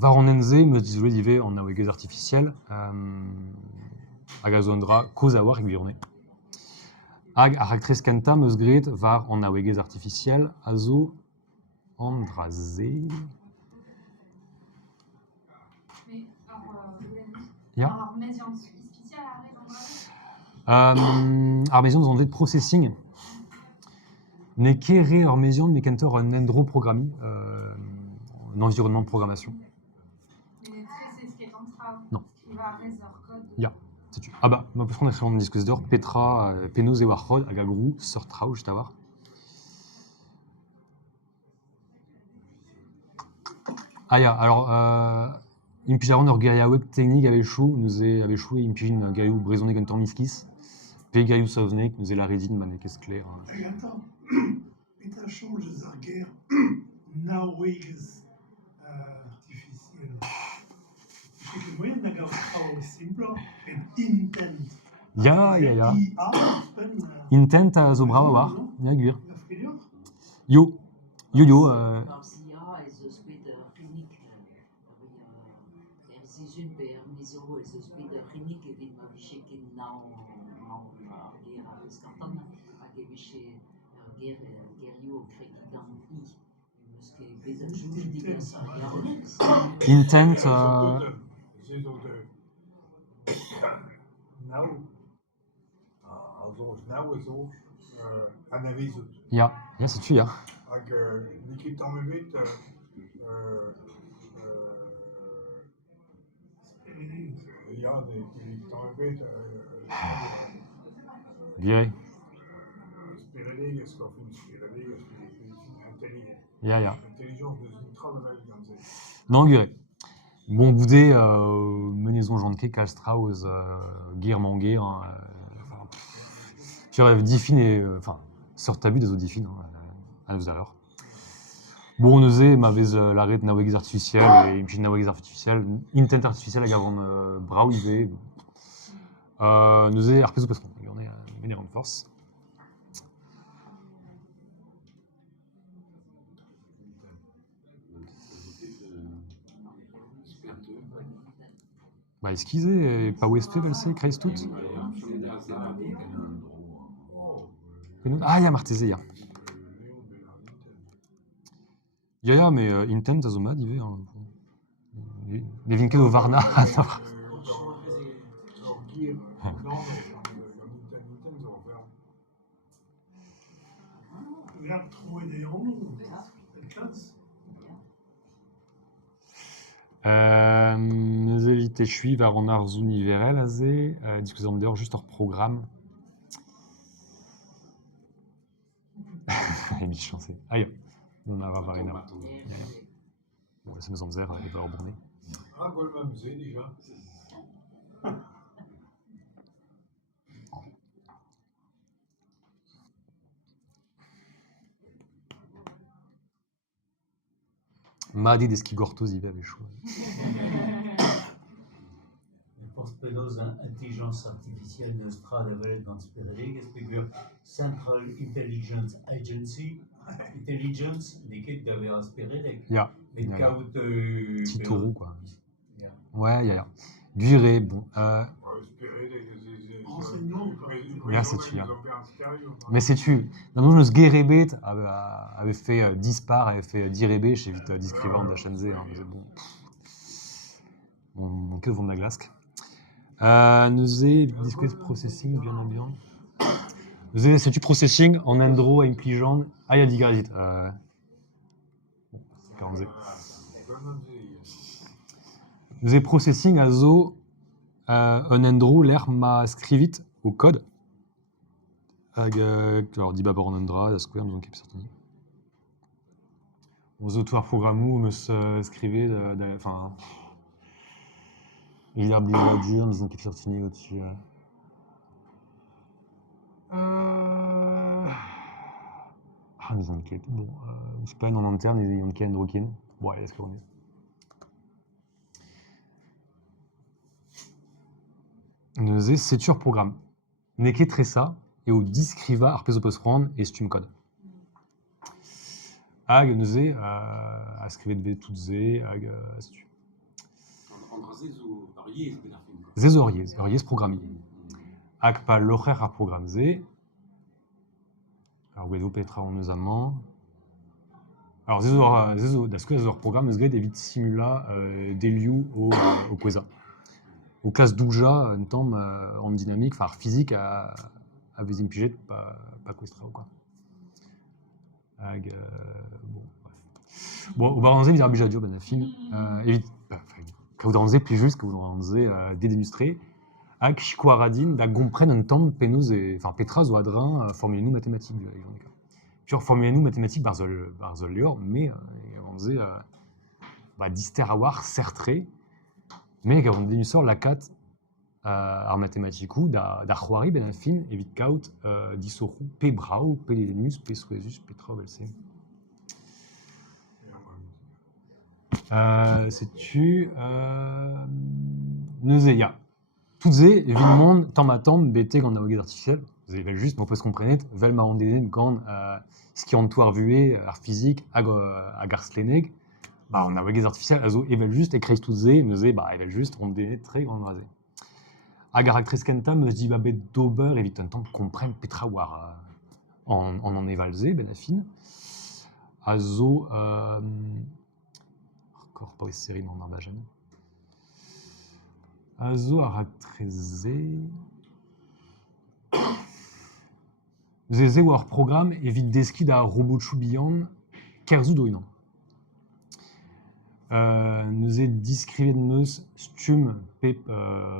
Varonenze, me disait dive en naweges artificiel, agazondra kozawar igvirne. Hag aractrescanta meusgret var en naweges artificiel, azo andraze. Ja. Armésion ont de processing. N'est qu'erré armésion de mécanteur un endro programmé, un environnement de programmation. Non. Ja, c'est tu. Ah bah, on peut prendre un disque d'or, Petra, Penos et Warhol, Agagrou, Sortrau, je t'avoir. Ah ja, alors, impijaron orgaiawek technique avait chou, nous avait choué impijin gaiou brisonné gantor miskis, pe gaiou sauznek, nous est la rédine manekes clair. Attends, mais t'as changé zarguer, naweges artificiel. C'est que moyen d'agar au simple, et intent. Ja. Intent a zo brava war, ja gwir. Yo. Intent. Ja, c'est tu, ja. Bien. Ja. Non, guéré. Bon, boudé, menaison janqué, Kalstraus, guerre manguer, tu rêves diffine et, enfin, sur tabu des eaux diffines, à nous alors. Bon, on osait, m'avait l'arrêt de naweges artificiel et puis naweges artificiel, intent artificiel, à gavon brau ivé. Nous est arpèze ou patron, on est vénérant de force. Bah, esquisez, pas OSP, valsé, kreis tout. Ah, ya, martésé, ya. Ja, mais intent, azoma, divé. Les vinquets de Varna. Nous évitez chui var en arzouni verel azé, discussion dehors juste hors programme. Et mis chancé. Aïe, on a varina. Bon, c'est mes amzer, il va rebondir. Ah, Goldman Musée déjà. Madi des skigortos, il avait chaud. Post-penos intelligence artificielle de Stra Development Spirit, Central Intelligence Agency, Intelligence, l'équipe d'avait aspiré. Ja. Titourou, quoi. Ouais, ja. Duré, bon. Ja, c'est tu. Mais c'est tu. Non, le Sguerebet avait fait 10 parts, avait fait 10 rébés chez vite discrivant d'Achanze. Bon, que vont de la glace. Nous est discrete processing bien. Nous est c'est du processing en endro impligeant. Ah, il y a digrazit. Bon, 40. Nous est processing à zo un endro l'air m'a scrivit au code. Alors dit d'abord en endra, square nous en cap certainement. Aux auteurs programmou me scrivait enfin il y a bien à dire nous en cap certainement au-dessus. Ah, nous en cap. Bon, c'est pas en interne ils ont qu'un drokin. Bon, allez, est-ce qu'on est nous est c'est programme. N'est qu'être ça et au discriva arpeso postrand et stum code. Ag nous est à scriver de toutes ag stu. Zezo Ariez Benafin. Zezo Ariez programmi. Hag pa l'ocher ar programme ze. Alors, Guedo Petra en notamment. Alors, Zezo, das que Zezo programme ze evit simula deliu au Queza. Au classe douja, un temps en dynamique, enfin physique, à vezim piget, pas questra ou quoi. Hag, bon, bref. Bon, au baranzé, il y a bijadio, benafin. Évite, kaudanze, plus juste, kaudanze, dédénustré. Hag, chikoaradin, da gompren un temps penos et, enfin, petras ou adrin, formulez-nous mathématiques. Puis, formulez-nous mathématiques, barzol lior, mais, avanzé, dister awar, sertré, mais, avant dénusor, la cat, ar mathématikou, da c'hoari, benafin, évite kaut, dissoru, pe brau, pe lenus, pe suesus, pe travelse. Sais-tu, neuzeia. Toutes évidemment, temps ma tombe, bêté gant naouguez artificiel. Vous avez juste, mais on peut se comprendre, vel ma ondénen gant ce qui entoure vué, art physique, ag arsleneg, on naouguez artificiel, azo evel juste, écrit toutes neuze, evel juste, ondénen très grand rasé. Hag actrice kenta, me dit babet d'auber, évite un temps comprenne petra war en évalzé, benafin. Azo, encore pas série non marbajan. Azo actrice. Zeze war programme évite deski da robot choubillan, kerzu doinan. Nous est discrivé de meus stum pep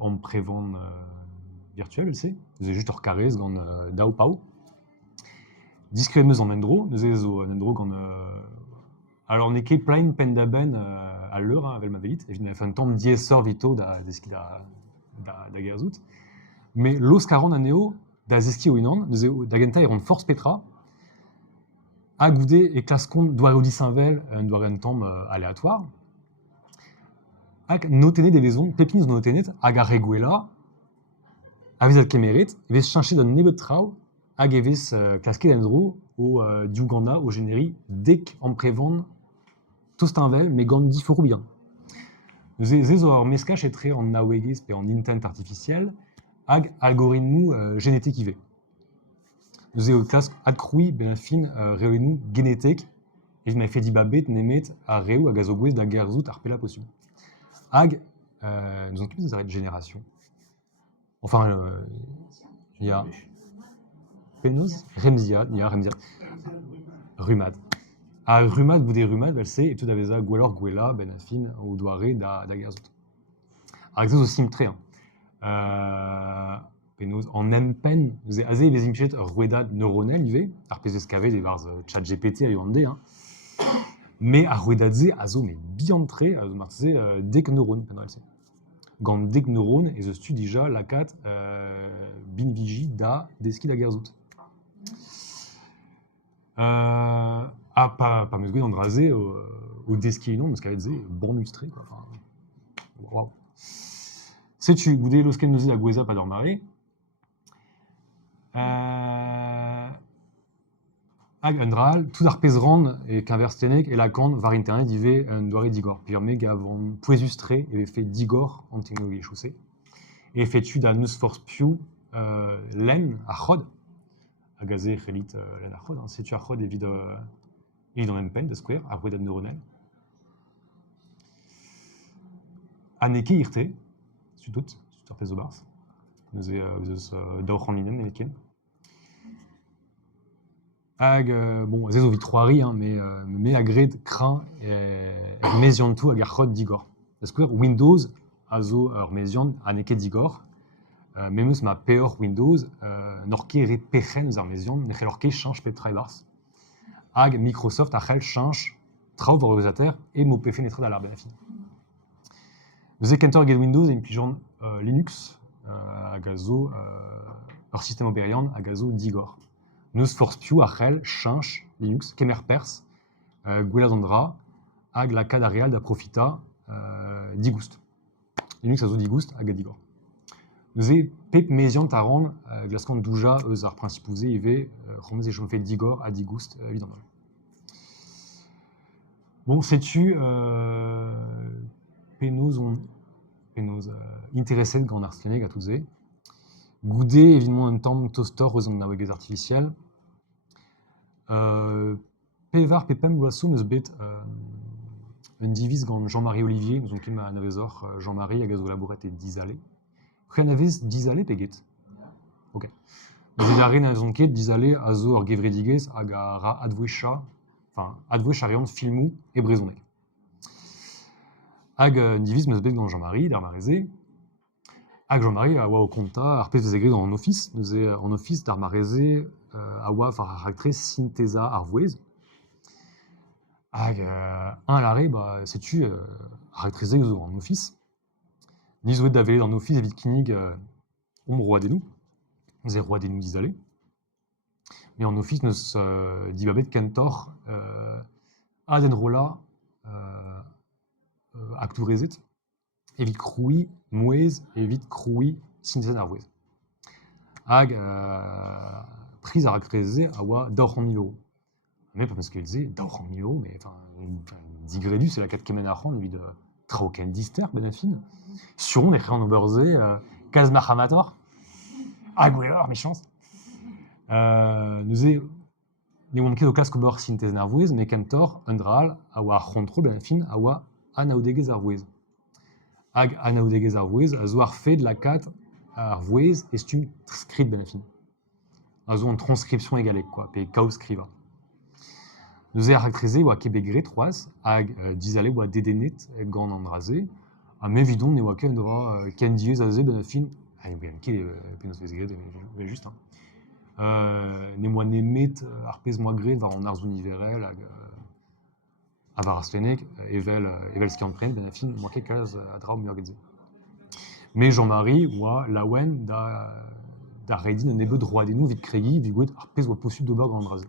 en prévent virtuel, elle sait. Nous est juste hors carré, gant dao pao. Discrivé de meus en endro, nous est en endro gant. Alors n'est plein pendaben à l'heure avec ma velite. Et je n'ai fait un temps de diesor vito da deski da gerzout. Mais l'os 40 annéo da zeski oinan, nous est da genta iron force petra. A goudé et classe compte doit audi saint-vel doit un temps aléatoire. Hag notenet des maisons, pépines notenet, hag a reguela, avis kemerit, eves chanché d'un nebet trau, hag eves klasket d'endro au diuganda au généri dek en prévend tout stainvel mais gant différou bien. Zezor meskache etre en naoueges et en intent artificiel, hag algorithme génétique ive. Nous classe adcroui benafin réunou génétique et je m'ai fait dibabet nemet à reu à gazogouez da gerzout arpela possible. Hag, nous avons plus des arrêts de génération. Enfin, il y a Penos, Remziad, il y a Remziad, Rumad. À Rumad, bout des Rumad, elle sait, et tout d'aveza, Gouelor, Gouela, Benafin, ou Douaré, da Gerzout. Avec ça aussi, très. Penos, en Mpen, vous avez azé, les imchet, Rueda neuronel, il va, arpesescave, des bars chat GPT, à Yondé, mais à Ruedadze, azo, mais bien très, azo, martze, dek neurones, pendant elle sait. Gant dek neurones, et je suis déjà la cat, binvigi, da, deski, da Gerzout. Pas mesgué dans le rasé au deski, non, parce qu'elle disait bon lustré, quoi. Enfin, wow. Sais-tu, goudé, l'osken nous a goueza, pas dormaré. Hag undral, tout arpezran et qu'inverstenek et la cande var internet divé un doiré d'igor. Puis meg avant poésustré et fait d'igor en technologie chaussée. Et fait-tu d'un nous force piu len à chod. Agazé relit len à chod. C'est-tu à chod et vide dans un pen de square, après d'être neuronal. Aneke irte, tu doutes, tu te repèses au bars. Nous est d'or en linen et ken. Hag, bon, zezo vit troari, mais agred craint et mézion tout hag archod d'igor. Le square Windows, azo mézion, aneke d'igor. Memus ma peor Windows, norke repechen aux armézion, nechelorke change petra bars. Hag Microsoft achel change trau organisateur et mo pénétrer dans l'arbre d'infini. Nous avons get Windows et une pigeon Linux à gazo leur système opérant à gazo d'Igor. Nous force piu achel change Linux kemer pers gueladondra hag la cada real da profita digust. Linux azo digust hag d'Igor. Nous avons pep mézion taran glascon douja eusar principosé iv romez et chauffé d'Igor à digust évidemment. Bon, sais-tu, Penos, penaos interesset gant ar sleneg a tout ze. Goude évidemment un tamm tostor ouzh an naouegez artificiel. Pevar pe pem loaso neus bet un diviz gant Jean-Marie Olivier, nous on ket ma anavezor Jean-Marie hag a zo labouret e dizale. Pre anavez dizale peget. Ok. Nous e ren a zon ket dizale a zo ur gevredigez hag a ra advouecha, enfin advouech ariant filmou e brezonek. Hag un diviz meus bet gant Jean-Marie, d'ar mareze. Hag Jean-Marie a oa o konta ar pez eus egret an office, nous e an office d'ar mareze a oa ar raktre sinteza ar vouez. Hag un lare, setu ar raktreze zo an office. Ni zo da velet an office evit kinnig roadennoù. Nous e roadennoù dizale. Mais en office neus dibabet kentor aden rola aktourezet evit kroui mouez evit kroui sinteza ar vouez. Hag priz ar raktreze a oa €200,000. Mais pas parce qu'elle disait €200,000, mais enfin, digredu, c'est la 4 kemen ar c'hant, evit traoù-ken dister, ben afin. Sur on est en oberze, kaz marhamator. Hag weor, méchance. Nous e ne oan ket o klask ober sintez ar vouez, mais kentor, un dral, a oa ar c'hontro, ben afin, a oa anaoudegez ar vouez. Hag anaoudegez ar vouez, a zo ar fet lakat ar vouez estum skrit ben afin. A zo an transcription egalek, quoi, pe kaout skriva. Nous e ar raktreze oa kebegret troaz, hag dizale oa dedenet gant an draze, a me vidon ne oa ket un dra ken diez a ze ben afin, ben ket penaos vez egret, ben just, hein. Ne moa nemet ar pez moa gret war an arzoù niverel hag a war ar sleneg evel skiant pren ben afin moa ket kalz a dra o murgetze. Me Jean-Marie oa laouen da redin un nebeut roadennoù vit kregi vit gouet ar pez oa posub d'ober gant an draze.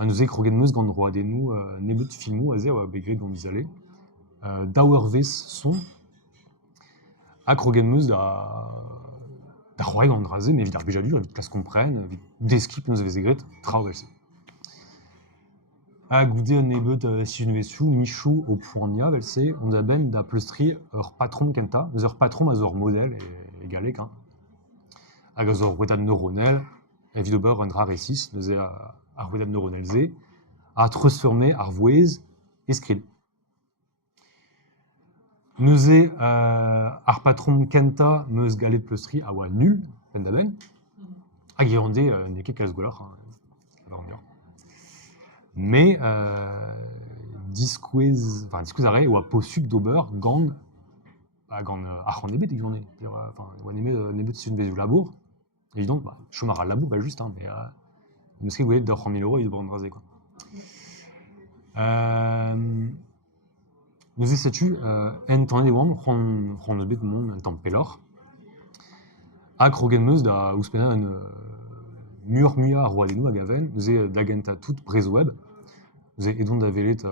Nous e kroget meus gant roadennoù nebeut filmou a ze oa begret gant dizale. Daou vez son ha kroget meus da c'hoari gant draze, mais evit ar bejadur, evit klask kompren, evit deskip neus vez egret traoù velse. Ha goude un nebeut sizhunvezioù michou o pournia velse, on da ben da pleustri ur patron kenta, neus ur patron a zo ur model egalek, hein. Hag a zo ur rouedad neuronel, evit ober un dra resis, neus e ar rouedad neuronel ze, a transforme ar vouez e skrid. Nous e ar patron kenta meus galet pleustri a oa nul, pen da ben, hag e rande ne ket kalz gwelloc'h, mais diskouez are oa posub d'ober gant ar c'hant nebet e journe. Oa nebeut sizhunvezioù labour, évidemment, chomar al labour, just, hein, mais neus ket gwelet €200,000 evit ober an draze, quoi. Nous e setu entandet oan c'hoant neus bet mont un tamm pelloc'h. Hag kroget meus da ouzhpennañ un muioc'h muiañ ar roadennoù hag aven, nous e da gentañ tout brez web. Nous e edon da velet